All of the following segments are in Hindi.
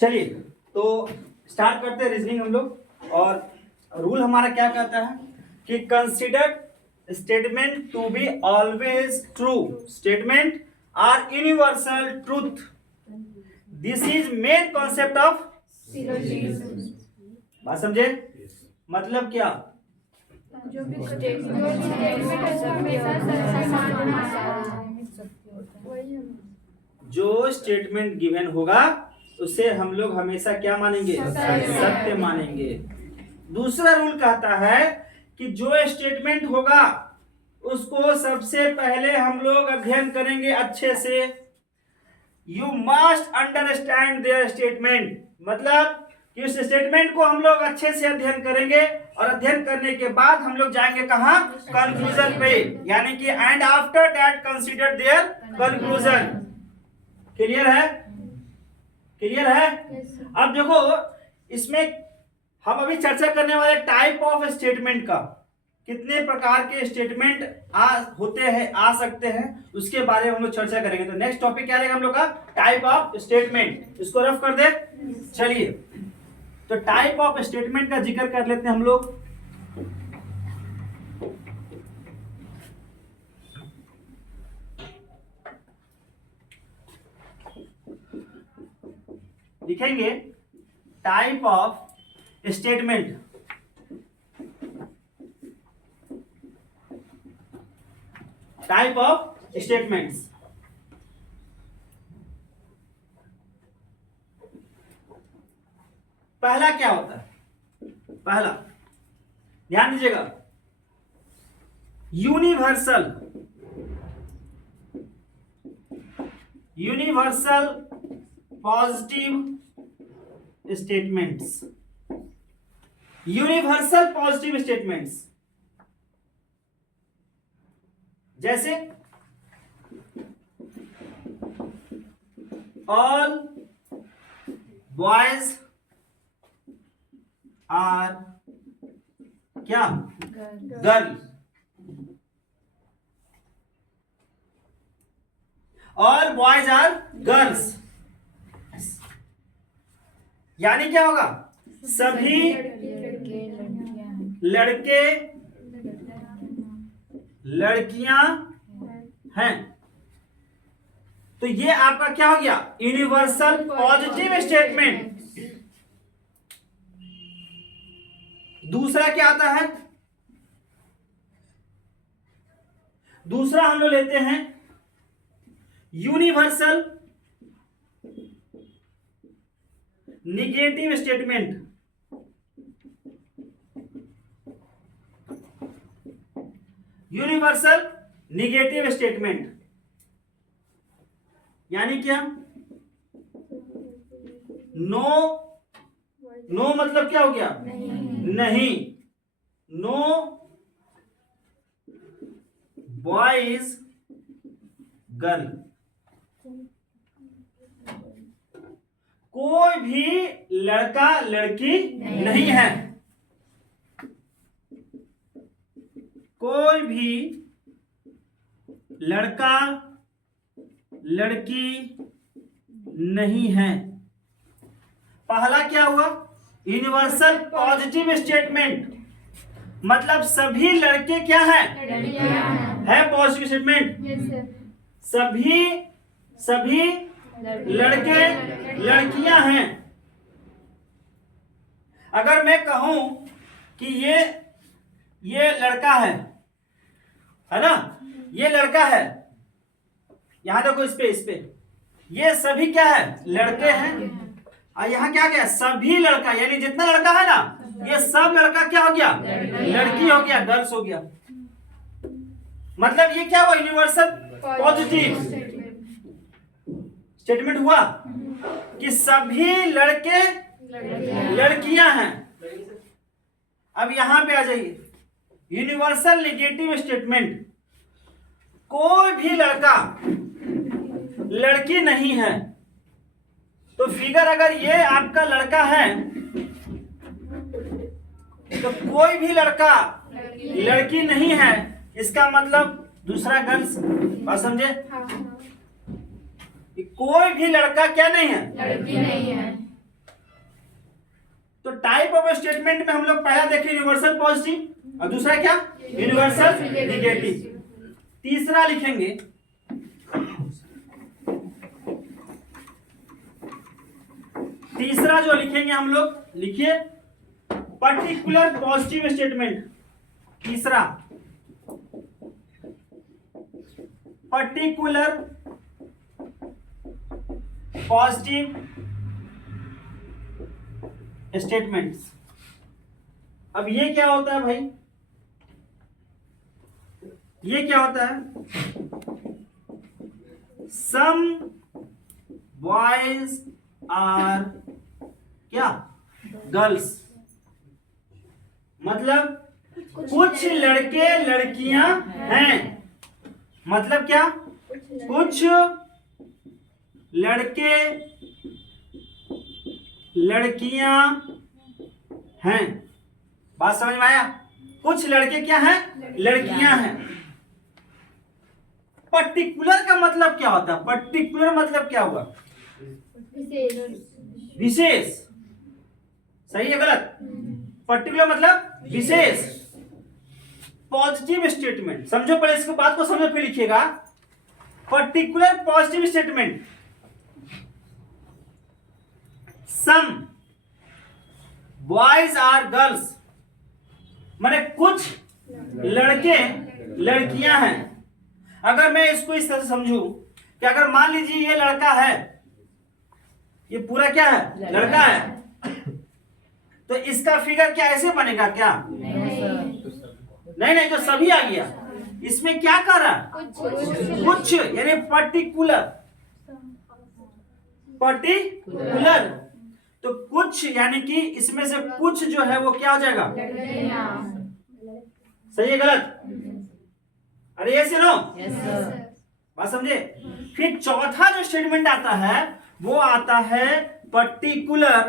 चलिए तो स्टार्ट करते हैं रीजनिंग हम लोग। और रूल हमारा क्या कहता है कि consider statement to be always true, statement are universal truth, this is main concept of बात समझे। मतलब क्या, जो भी जो स्टेटमेंट गिवन होगा उसे हम लोग हमेशा क्या मानेंगे, सत्य मानेंगे। दूसरा रूल कहता है कि जो स्टेटमेंट होगा उसको सबसे पहले हम लोग अध्ययन करेंगे अच्छे से। You must understand their statement, मतलब कि उस स्टेटमेंट को हम लोग अच्छे से अध्ययन करेंगे और अध्ययन करने के बाद हम लोग जाएंगे कहां, कंक्लूजन पे, यानी कि and after that consider their conclusion. Clear है, क्लियर है। अब देखो इसमें हम अभी चर्चा करने वाले टाइप ऑफ स्टेटमेंट का, कितने प्रकार के स्टेटमेंट होते हैं, आ सकते हैं, उसके बारे में हम लोग चर्चा करेंगे। तो नेक्स्ट टॉपिक क्या रहेगा हम लोग का, टाइप ऑफ स्टेटमेंट। इसको रफ कर दे। चलिए तो टाइप ऑफ स्टेटमेंट का जिक्र कर लेते हैं हम लोग। लिखेंगे type of statement. Type of statements. पहला क्या होता है, पहला ध्यान दीजिएगा, universal, universal positive statements. Universal positive statements जैसे ऑल बॉयज आर क्या, girl. All boys are girls, यानी क्या होगा, सभी लड़के लड़कियां हैं। तो ये आपका क्या हो गया, यूनिवर्सल पॉजिटिव स्टेटमेंट। दूसरा क्या आता है, दूसरा हम लोग लेते हैं universal negative statement. Universal negative statement यानी क्या, नो, नो मतलब क्या हो गया, नहीं, नो बॉयज गर्ल, कोई भी लड़का लड़की नहीं है, कोई भी लड़का लड़की नहीं है। पहला क्या हुआ, यूनिवर्सल पॉजिटिव स्टेटमेंट, मतलब सभी लड़के क्या है पॉजिटिव स्टेटमेंट, सभी लड़के लड़कियां हैं। अगर मैं कहूं कि ये लड़का है ना, ये लड़का है, यहां देखो इस पे ये सभी क्या है, लड़के हैं। और यहां क्या गया, सभी लड़का, यानी जितना लड़का है ना, ये सब लड़का क्या हो गया, लड़की हो गया, गर्ल्स हो गया। मतलब ये क्या हुआ, यूनिवर्सल पॉजिटिव स्टेटमेंट हुआ कि सभी लड़के लड़कियां हैं। अब यहां पे आ जाइए, यूनिवर्सल नेगेटिव स्टेटमेंट, कोई भी लड़का लड़की नहीं है। तो फिगर अगर ये आपका लड़का है तो कोई भी लड़का लड़की नहीं है, इसका मतलब दूसरा गर्ल्स, बात समझे, कोई भी लड़का क्या नहीं है, लड़की नहीं है। तो टाइप ऑफ स्टेटमेंट में हम लोग पहला देखे यूनिवर्सल पॉजिटिव और दूसरा क्या यूनिवर्सल निगेटिव। तीसरा लिखेंगे तीसरा जो लिखेंगे हम लोग, लिखिए पर्टिकुलर पॉजिटिव स्टेटमेंट। तीसरा पर्टिकुलर पॉजिटिव स्टेटमेंट्स। अब ये क्या होता है भाई, ये क्या होता है, सम बॉयज आर क्या गर्ल्स, मतलब कुछ लड़के लड़कियां हैं। मतलब क्या, कुछ लड़के लड़कियां हैं। बात समझ में आया, कुछ लड़के क्या हैं, लड़कियां हैं। पर्टिकुलर का मतलब क्या होता है, पर्टिकुलर मतलब क्या हुआ, विशेष। सही है गलत, पर्टिकुलर मतलब विशेष। पॉजिटिव स्टेटमेंट समझो, पहले इसको बात को समझो फिर लिखिएगा। Particular positive statement, some boys are girls, माने कुछ लड़के लड़कियां हैं। अगर मैं इसको इस तरह समझूं कि अगर मान लीजिए ये लड़का है, ये पूरा क्या है, लड़का है, तो इसका फिगर क्या ऐसे बनेगा क्या, नहीं, जो सभी आ गया। इसमें क्या कर रहा, कुछ यानी पर्टिकुलर, पर्टिकुलर। तो कुछ यानी कि इसमें से कुछ जो है वो क्या हो जाएगा, सही है गलत, अरे ये सुनो, बात समझे। फिर चौथा जो स्टेटमेंट आता है वो आता है पर्टिकुलर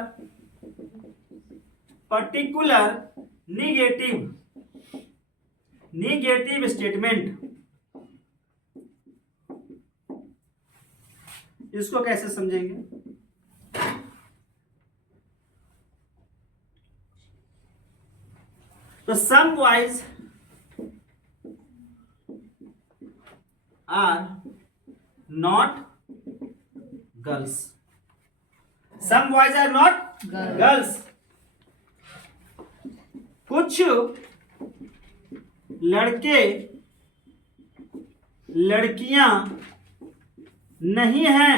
निगेटिव स्टेटमेंट। इसको कैसे समझेंगे, तो some boys are not girls, some boys are not girls. कुछ लड़के लड़कियां नहीं हैं,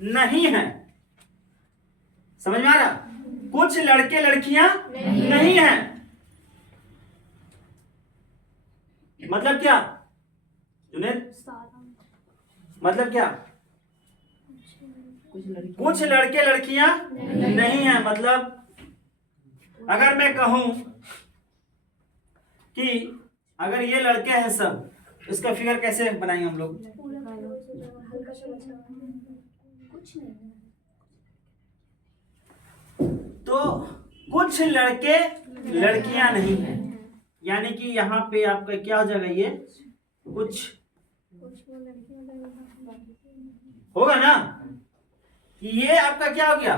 नहीं हैं। समझ में आ रहा, कुछ लड़के लड़कियां नहीं हैं। मतलब क्या जुनेद, मतलब क्या, कुछ लड़के लड़कियां नहीं हैं। मतलब अगर मैं कहूं कि अगर ये लड़के हैं सब, इसका फिगर कैसे बनाएंगे हम लोग, तो कुछ लड़के लड़कियां नहीं हैं, यानी कि यहाँ पे आपका क्या हो जाएगा, ये कुछ होगा ना, ये आपका क्या हो गया,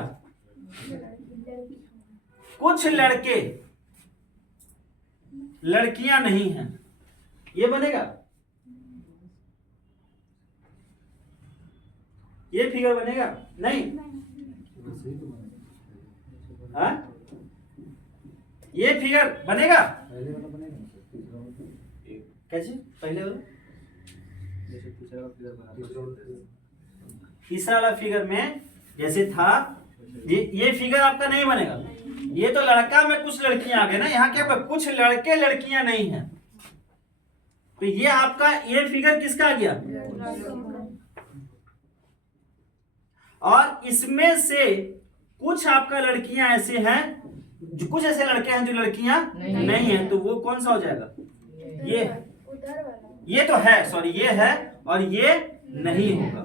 कुछ लड़के लड़कियां नहीं हैं, ये बनेगा, ये फिगर बनेगा नहीं, हाँ ये फिगर बनेगा कैसे, पहले वाला तीसरा वाला फिगर में जैसे था, ये फिगर आपका नहीं बनेगा। ये तो लड़का में कुछ लड़कियां आ गए ना, यहाँ क्या कुछ लड़के लड़कियां नहीं हैं, तो ये आपका ये फिगर किसका आ गया, और इसमें से कुछ आपका लड़कियां ऐसे हैं, जो कुछ ऐसे लड़के हैं जो लड़कियां नहीं हैं, तो वो कौन सा हो जाएगा, ये तो है, सॉरी ये है और ये नहीं होगा।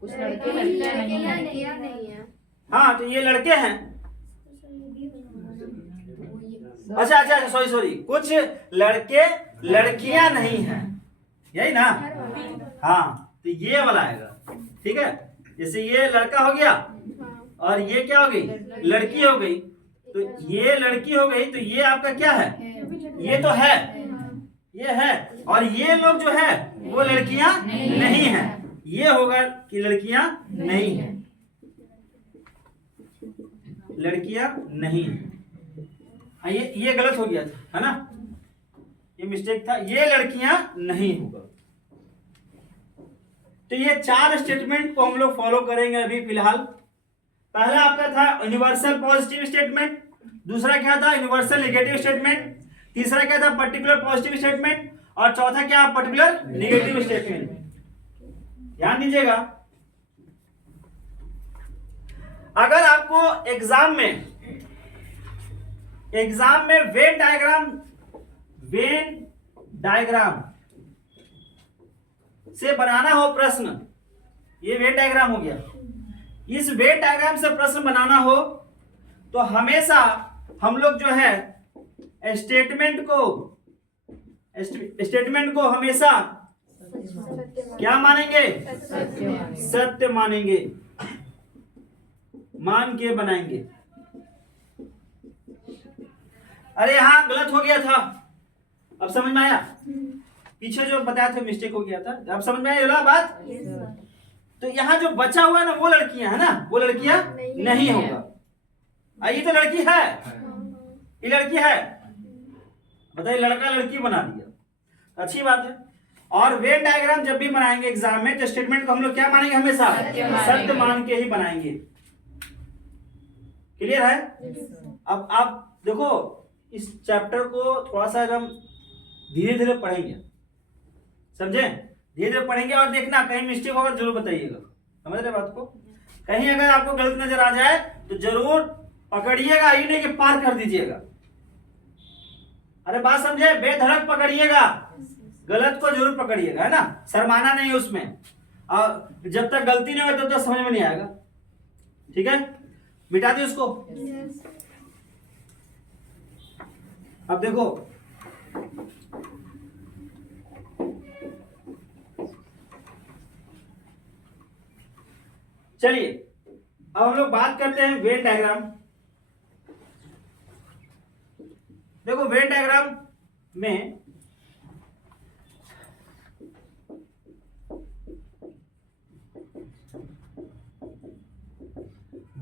कुछ लड़के लड़कियां नहीं है। हाँ तो ये लड़के हैं, अच्छा सॉरी कुछ लड़के लड़कियां नहीं हैं, यही ना, हाँ तो ये वाला आएगा, ठीक है। जैसे ये लड़का हो गया और ये क्या हो गई, लड़की हो गई। तो ये लड़की हो गई तो ये आपका क्या है, ये तो है, ये है। और ये लोग जो है वो लड़कियां नहीं है। ये होगा कि लड़कियां नहीं है, लड़कियां नहीं है। ये गलत हो गया था, है ना, ये मिस्टेक था, ये लड़कियां नहीं होगा। तो ये 4 स्टेटमेंट को हम लोग फॉलो करेंगे अभी फिलहाल। पहला आपका था यूनिवर्सल पॉजिटिव स्टेटमेंट, दूसरा क्या था यूनिवर्सल नेगेटिव स्टेटमेंट, तीसरा क्या था पर्टिकुलर पॉजिटिव स्टेटमेंट, और चौथा क्या पर्टिकुलर नेगेटिव स्टेटमेंट। ध्यान दीजिएगा, अगर आपको एग्जाम में वेन डायग्राम से बनाना हो प्रश्न, ये वेन डायग्राम हो गया, इस वेन डायग्राम से प्रश्न बनाना हो तो हमेशा हम लोग जो है स्टेटमेंट को हमेशा क्या मानेंगे, सत्य मानेंगे, मान के बनाएंगे। अरे यहां गलत हो गया था, अब समझ में आया, पीछे जो बताया था मिस्टेक हो गया था, अब समझ में आया बात। तो यहाँ जो बचा हुआ है ना वो लड़कियां है ना, वो लड़कियां नहीं होगा। ये तो लड़की है, ये लड़की है, बताइए, लड़का लड़की बना दिया, अच्छी बात है। और वेन डायग्राम जब भी बनाएंगे एग्जाम में तो स्टेटमेंट को हम लोग क्या मानेंगे, हमेशा सत्य मान के ही बनाएंगे। क्लियर है? अब आप देखो इस चैप्टर को थोड़ा सा हम धीरे धीरे पढ़ेंगे, समझे, धीरे धीरे पढ़ेंगे। और देखना कहीं मिस्टेक होगा जरूर बताइएगा, समझ रहे बात को। कहीं अगर आपको गलत नजर आ जाए तो जरूर पकड़िएगा, ये नहीं कि पार कर दीजिएगा। अरे बात समझे, बेधड़क पकड़िएगा, गलत को जरूर पकड़िएगा, है ना, शर्माना नहीं है उसमें। और जब तक गलती नहीं हो तब तक समझ में नहीं आएगा, ठीक है। मिटा दी उसको। अब देखो चलिए अब हम लोग बात करते हैं वेन डायग्राम। देखो वेन डायग्राम में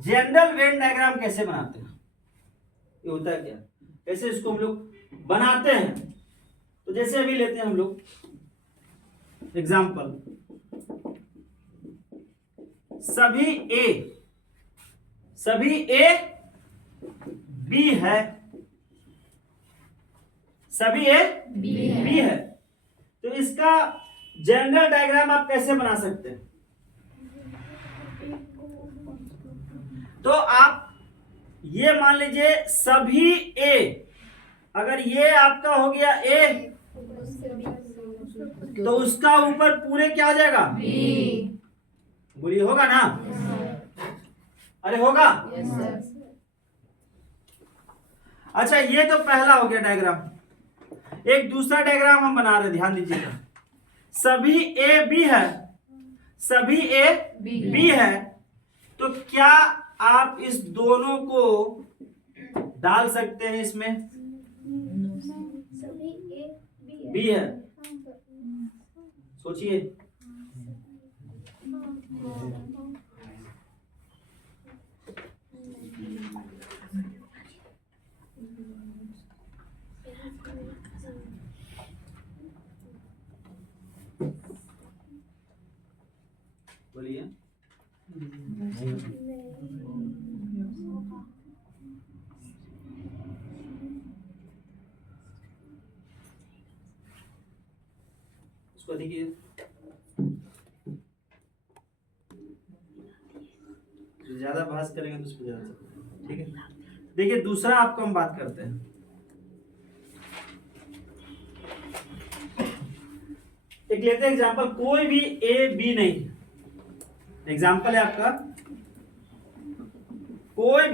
जनरल वेन डायग्राम कैसे बनाते हैं, ये होता है क्या, कैसे इसको हम लोग बनाते हैं। तो जैसे अभी लेते हैं हम लोग एग्जाम्पल, सभी ए बी है, सभी ए बी है। तो इसका जनरल डायग्राम आप कैसे बना सकते हैं। तो आप ये मान लीजिए सभी ए, अगर ये आपका हो गया ए तो उसका ऊपर पूरे क्या हो जाएगा, बोलिए, होगा ना, अरे होगा। अच्छा ये तो पहला हो गया डायग्राम। एक दूसरा डायग्राम हम बना रहे, ध्यान दीजिएगा, सभी ए बी है, सभी ए बी है। तो क्या आप इस दोनों को डाल सकते हैं इसमें, बी है, सोचिए, बोलिए। इसको देखिए, ज्यादा बहस करेंगे तो उसको ज्यादा, ठीक है। देखिए दूसरा आपको हम बात करते हैं, एक लेते हैं एग्जांपल, कोई भी ए बी नहीं, एग्जांपल है आपका कोई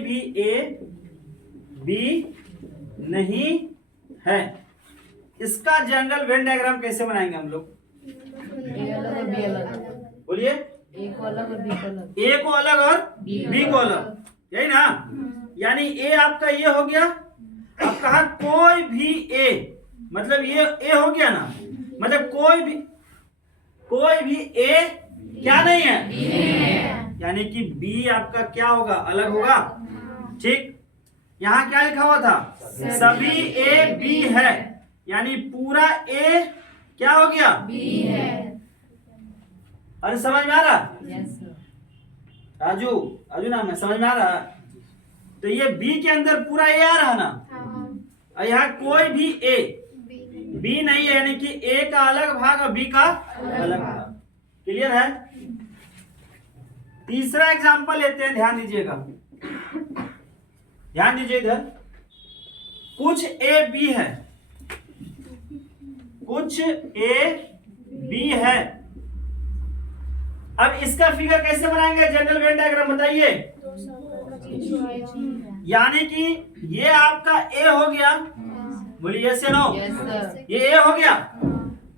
भी ए बी नहीं है। इसका जनरल वेन डायग्राम कैसे बनाएंगे हम लोग, ए अलग और बी अलग, बोलिए, ए को अलग और बी को अलग, ए को अलग और बी को अलग, यही ना। यानी ए आपका ये हो गया। अब कहा कोई भी ए, मतलब ये ए हो गया ना, मतलब कोई भी ए क्या नहीं है, यानी कि बी आपका क्या होगा, अलग होगा। ठीक, यहाँ क्या लिखा हुआ था, सभी ए बी है, यानी पूरा ए क्या हो गया, बी है। अरे समझ में आ रहा, यस सर। राजू, राजू नाम है, समझ में आ रहा। तो ये बी के अंदर पूरा ए आ रहा ना, और यहाँ कोई भी ए बी नहीं है, यानी कि ए का अलग भाग और बी का अलग भाग। क्लियर है। तीसरा एग्जांपल लेते हैं, ध्यान दीजिएगा, ध्यान दीजिए इधर। कुछ ए बी है, कुछ ए बी है। अब इसका फिगर कैसे बनाएंगे, जनरल वेन डायग्राम बताइए। यानी कि ये आपका ए हो गया, बोलिए यस या नो, यस सर। ये ए हो गया।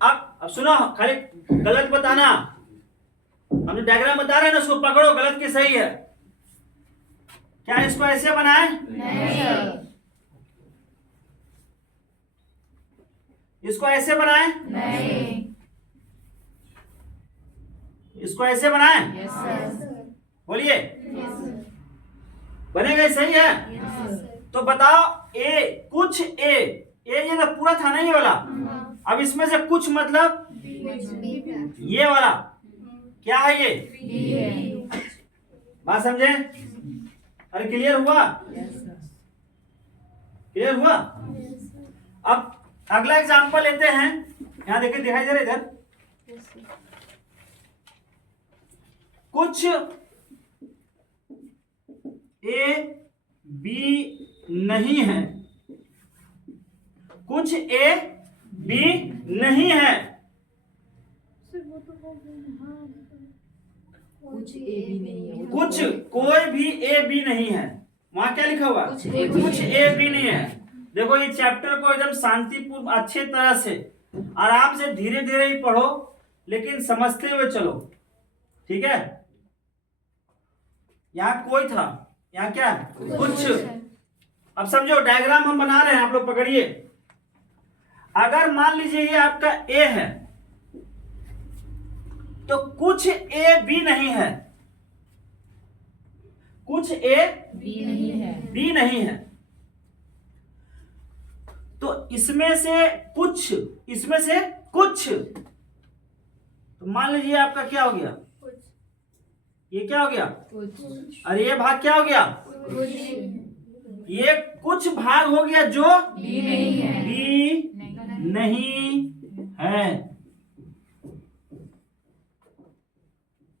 अब सुनो, खाली गलत बताना, हम जो डायग्राम बता रहे हैं ना उसको पकड़ो, गलत की सही है। क्या इसको ऐसे बनाए, नहीं सर। इसको ऐसे बनाए, नहीं। इसको ऐसे बनाए, यस सर। बोलिए बनेगा, सही है। Yes sir. तो बताओ ए, कुछ ए ये तो पूरा था ना ये वाला, अब इसमें से कुछ मतलब ये वाला क्या है, ये बी है। बात समझे। अरे क्लियर हुआ, यस सर। क्लियर हुआ। अब अगला एग्जांपल लेते हैं, यहाँ देखिए, दिखाई दे रहा है इधर, कुछ ए बी नहीं है, कुछ ए बी नहीं है, कुछ ए बी नहीं है। कुछ कोई भी ए बी नहीं है। वहां क्या लिखा हुआ, कुछ A, B कुछ ए बी नहीं है। देखो ये चैप्टर को एकदम शांतिपूर्ण अच्छे तरह से आराम से धीरे धीरे ही पढ़ो, लेकिन समझते हुए चलो, ठीक है। यहाँ कोई था, यहाँ क्या कुछ। अब समझो डायग्राम हम बना रहे हैं, आप लोग पकड़िए। अगर मान लीजिए ये आपका ए है, तो कुछ ए बी नहीं है, कुछ ए बी नहीं है। बी नहीं है। तो इसमें से कुछ, इसमें से कुछ, तो मान लीजिए आपका क्या हो गया, ये क्या हो गया, कुछ। और ये भाग क्या हो गया, ये कुछ भाग हो गया जो बी नहीं है। बी नहीं है।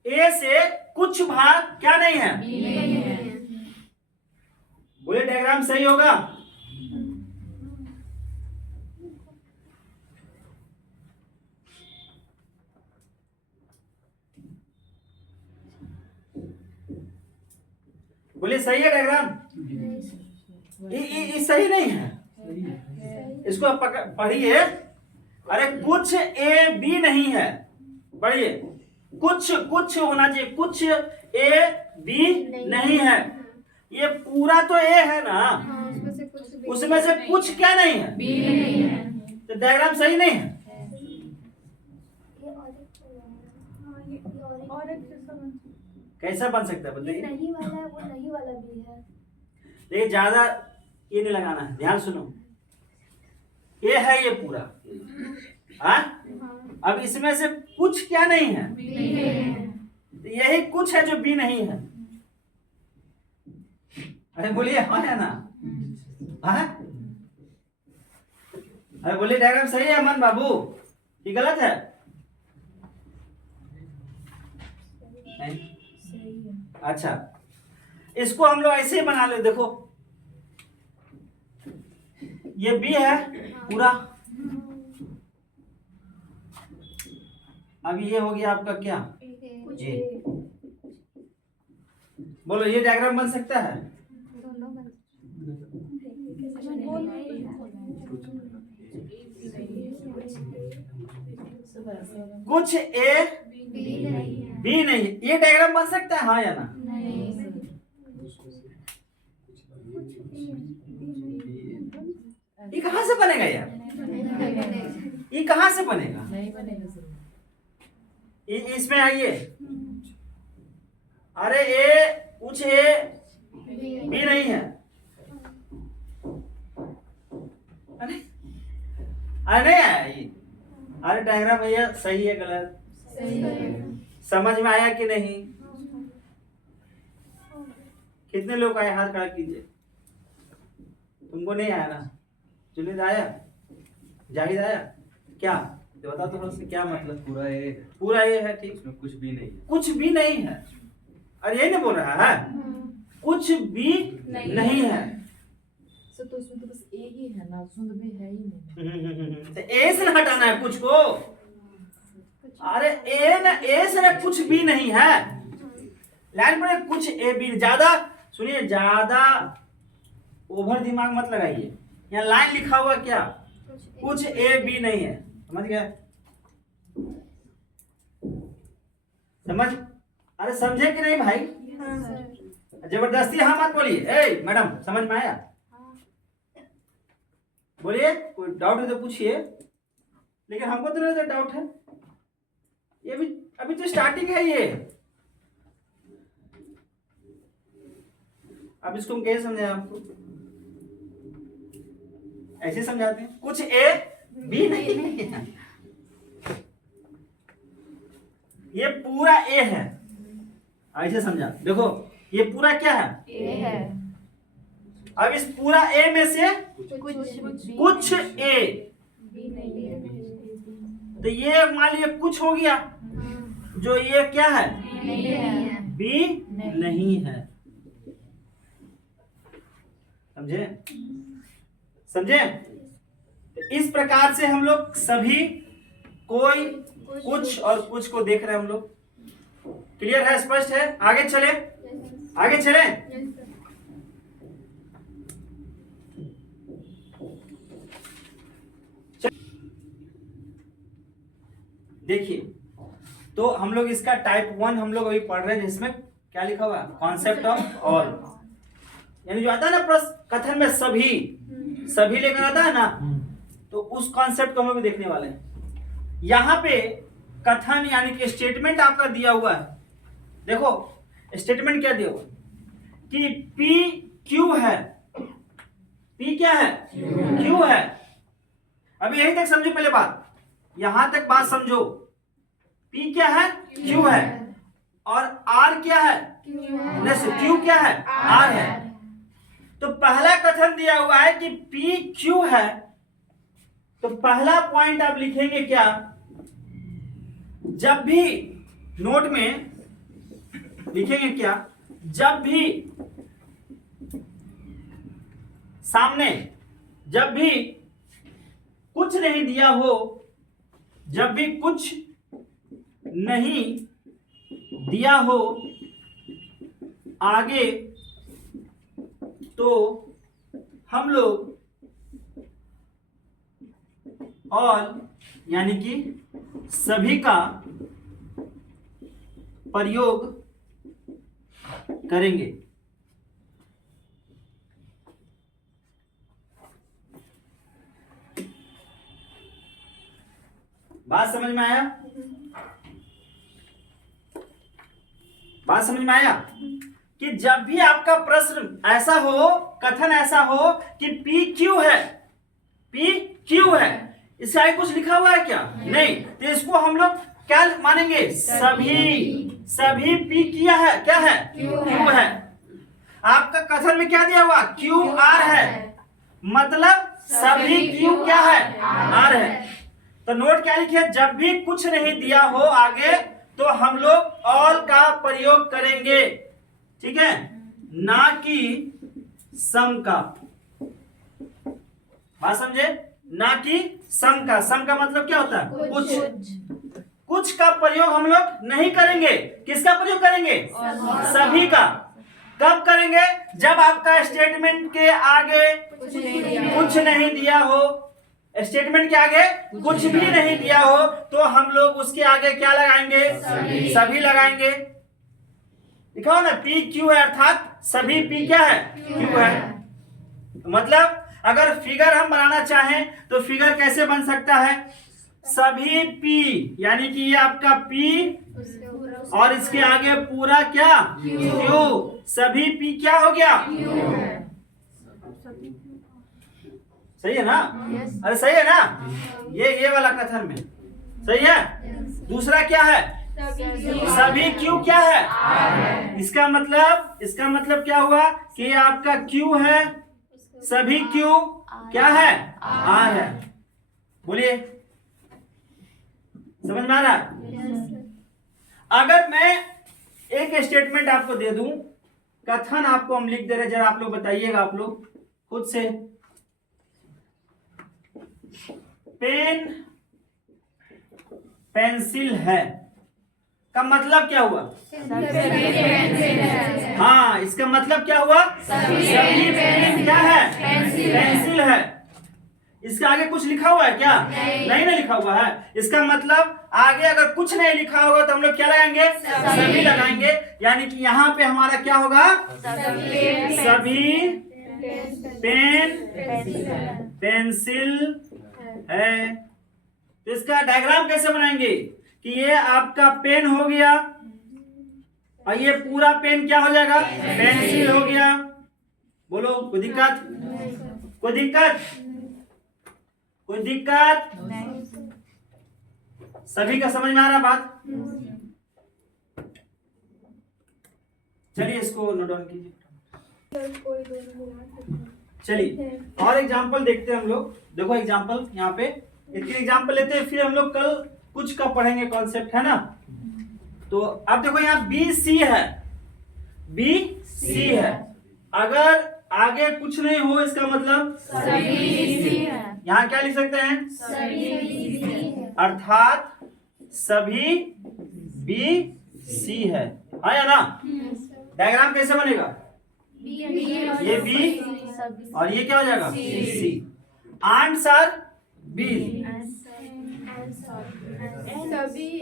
ए से कुछ भाग क्या नहीं है, बी नहीं है। बोले डायग्राम सही होगा। बोले सही है डायग्राम, ये सही नहीं है, इसको आप पढ़िए। अरे कुछ ए बी नहीं है, पढ़िए, कुछ कुछ होना चाहिए, कुछ ए बी नहीं है। ये पूरा तो ए है ना, उसमें से कुछ क्या नहीं है, बी नहीं है। तो डायग्राम सही नहीं है। कैसा बन सकता है बताइए। नहीं वाला है, वो नहीं वाला भी है। देखिए ज्यादा ये नहीं लगाना है, ध्यान सुनो। ये है ये पूरा, हाँ? अब इसमें से कुछ क्या नहीं है, बी नहीं है। तो यही कुछ है जो बी नहीं है। अरे बोलिए हाँ है ना, हाँ? अरे बोलिए डायग्राम सही है अमन बाबू कि गलत है? नहीं? अच्छा, इसको हम लोग ऐसे ही बना ले। देखो ये बी है पूरा, अब ये हो गया आपका क्या, ए। बोलो ये डायग्राम बन सकता है? कुछ ए बी नहीं है। बी नहीं है। ये डायग्राम बन सकता है, हाँ या ना? नहीं सर। ये कहाँ से बनेगा यार? ये कहाँ से बनेगा? नहीं बनेगा सर। इसमें आइए। अरे ए कुछ ए बी नहीं है। अरे अरे नहीं आया ये। अरे डायग्राम भैया सही है गलत? सही है। समझ में आया कि नहीं? कितने लोग आए हाथ खड़ा कीजिए। तुमको नहीं आया ना? जुनेद आया? जाहिद आया? क्या तो बता तो थोड़ा सा क्या मतलब? पूरा ए पूरा ये है, ठीक। इसमें कुछ भी नहीं है। कुछ भी नहीं है। अरे यही नहीं बोल रहा है, कुछ भी नहीं है। सर तो उसमें तो बस ए ही है ना, उसमें तो भी है ही नहीं। तो ए से ना हटाना है कुछ को। अरे ए ना, ए से ना कुछ भी नहीं है। लाइन पर कुछ ए भी, ज्यादा सुनिए, ज्यादा ओवर दिमाग मत लगाइए। यहाँ लाइन लिखा हुआ क्या? कुछ ए बी नहीं है। समझ गया? समझ? अरे समझे कि नहीं भाई? हाँ सर। जबरदस्ती हाँ मत बोलिए। ए मैडम समझ में आया? बोलिए, कोई डाउट है तो पूछिए। लेकिन हमको तो नहीं डाउट है। ये भी अभी तो स्टार्टिंग है ये। अब इसको हम कैसे समझाएं आपको? ऐसे समझाते हैं, कुछ ए बी नहीं है। ये पूरा ए है, ऐसे समझा। देखो ये पूरा क्या है? ए है। अब इस पूरा ए में से कुछ ए, बी नहीं है। तो ये मान लीजिए कुछ हो गया, जो ये क्या है? नहीं है। बी नहीं है। समझे? समझे? तो इस प्रकार से हम लोग सभी कोई कुछ और कुछ को देख रहे हैं हम लोग। क्लियर है? स्पष्ट है? आगे चले, आगे चले। देखिए, तो हम लोग इसका टाइप 1 हम लोग अभी पढ़ रहे हैं, जिसमें क्या लिखा हुआ है? कॉन्सेप्ट ऑफ ऑल, यानी जो आता है ना प्रश्न कथन में सभी, सभी लेकर आता है ना, तो उस कॉन्सेप्ट को हम लोग देखने वाले हैं। यहाँ पे कथन यानी कि स्टेटमेंट आपका दिया हुआ है। देखो स्टेटमेंट क्या दिया हुआ कि P Q है। P क्या है? Q है। अभी यही तक समझो पहले बात, यहां तक बात समझो। P क्या है? Q है। और R क्या है? Q क्या है? R है। तो पहला कथन दिया हुआ है कि P Q है, तो पहला पॉइंट आप लिखेंगे क्या? जब भी नोट में लिखेंगे क्या? जब भी सामने, जब भी कुछ नहीं दिया हो, जब भी कुछ नहीं दिया हो आगे, तो हम लोग ऑल यानी कि सभी का प्रयोग करेंगे। बात समझ में आया? बात समझ में आया कि जब भी आपका प्रश्न ऐसा हो, कथन ऐसा हो कि P Q है, P Q है, इससे आगे कुछ लिखा हुआ है क्या? नहीं, तो इसको हम लोग क्या मानेंगे? सभी। सभी P किया है, क्या है? Q है। आपका कथन में क्या दिया हुआ? Q R है, मतलब सभी Q क्या है? R है। तो नोट क्या लिखे? जब भी कुछ नहीं दिया हो आगे, तो हम लोग ऑल का प्रयोग करेंगे, ठीक है, ना कि सम का। बात समझे? ना कि सम का। सम का मतलब क्या होता है? कुछ। कुछ का प्रयोग हम लोग नहीं करेंगे। किसका प्रयोग करेंगे? सभी का। कब करेंगे? जब आपका स्टेटमेंट के आगे कुछ नहीं दिया हो, स्टेटमेंट के आगे कुछ भी नहीं दिया हो तो हम लोग उसके आगे क्या लगाएंगे? सभी लगाएंगे। लिखा हो ना पी क्यू है, अर्थात सभी पी क्या है? क्यू है। मतलब अगर फिगर हम बनाना चाहें तो फिगर कैसे बन सकता है? सभी पी, यानी कि ये आपका पी और इसके आगे पूरा क्या? क्यू। सभी पी क्या हो गया? सही है ना? अरे सही है ना? ये वाला कथन में सही है। दूसरा क्या है? सभी क्यू क्या है? इसका मतलब क्या हुआ कि ये आपका क्यू है, सभी क्यू क्या है? आर है। बोलिए, समझ में आ रहा है? अगर मैं एक स्टेटमेंट आपको दे दूं, कथन आपको हम लिख दे रहे, जरा आप लोग बताइएगा, आप लोग खुद से। पेन पेंसिल है का मतलब क्या हुआ? हाँ, इसका मतलब क्या हुआ? सभी पेन क्या है? पेंसिल है। इसके आगे कुछ लिखा हुआ है क्या? नहीं ना लिखा हुआ है। इसका मतलब आगे अगर कुछ नहीं लिखा होगा तो हम लोग क्या लगाएंगे? सभी लगाएंगे। यानी कि यहाँ पे हमारा क्या होगा? सभी पेन पेंसिल है। तो इसका डायग्राम कैसे बनाएंगे कि ये आपका पेन हो गया और ये पूरा पेन क्या हो जाएगा? पेंसिल हो गया। बोलो, कोई दिक्कत? कोई दिक्कत? कोई दिक्कत? सभी का समझ में आ रहा बात? चलिए इसको नोट डाउन कीजिए। चलिए और एग्जांपल देखते हैं हम लोग। देखो एग्जांपल, यहाँ पे इतने एग्जांपल लेते हैं, फिर हम लोग कल कुछ का पढ़ेंगे कॉन्सेप्ट, है ना? तो अब देखो यहाँ बी सी है, बी सी है। अगर आगे कुछ नहीं हो इसका मतलब यहाँ क्या लिख सकते हैं? अर्थात सभी बी सी है। हाँ या ना? डायग्राम कैसे बनेगा? ये बी और ये क्या हो जाएगा? सी। Answer B.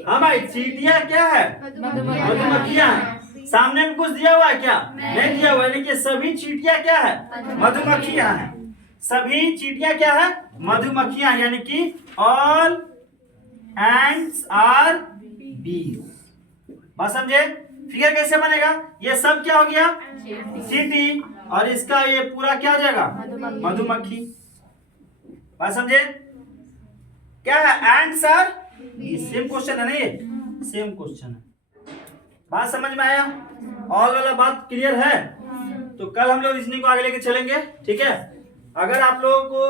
हाँ भाई, चींटियां क्या है? मधुमक्खियां हैं। सामने में कुछ दिया हुआ है क्या? नहीं दिया हुआ है, लेकिन सभी चींटियां क्या है? मधुमक्खियां हैं। सभी चींटियां क्या है? मधुमक्खियां, यानी कि ऑल एंड्स आर बीज। बात समझे? फिगर कैसे बनेगा? ये सब क्या हो गया? चींटी, और इसका ये पूरा क्या हो जाएगा? मधुमक्खी। बात समझे? क्या है? एंड्स आर, सेम क्वेश्चन है ना, ये सेम क्वेश्चन है। बात समझ में आया? ऑल वाला बात क्लियर है? तो कल हम लोग रीजनिंग को आगे लेके चलेंगे, ठीक है? अगर आप लोगों को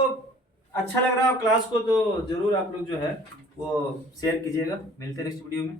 अच्छा लग रहा हो क्लास को तो जरूर आप लोग जो है वो शेयर कीजिएगा। मिलते हैं नेक्स्ट वीडियो में।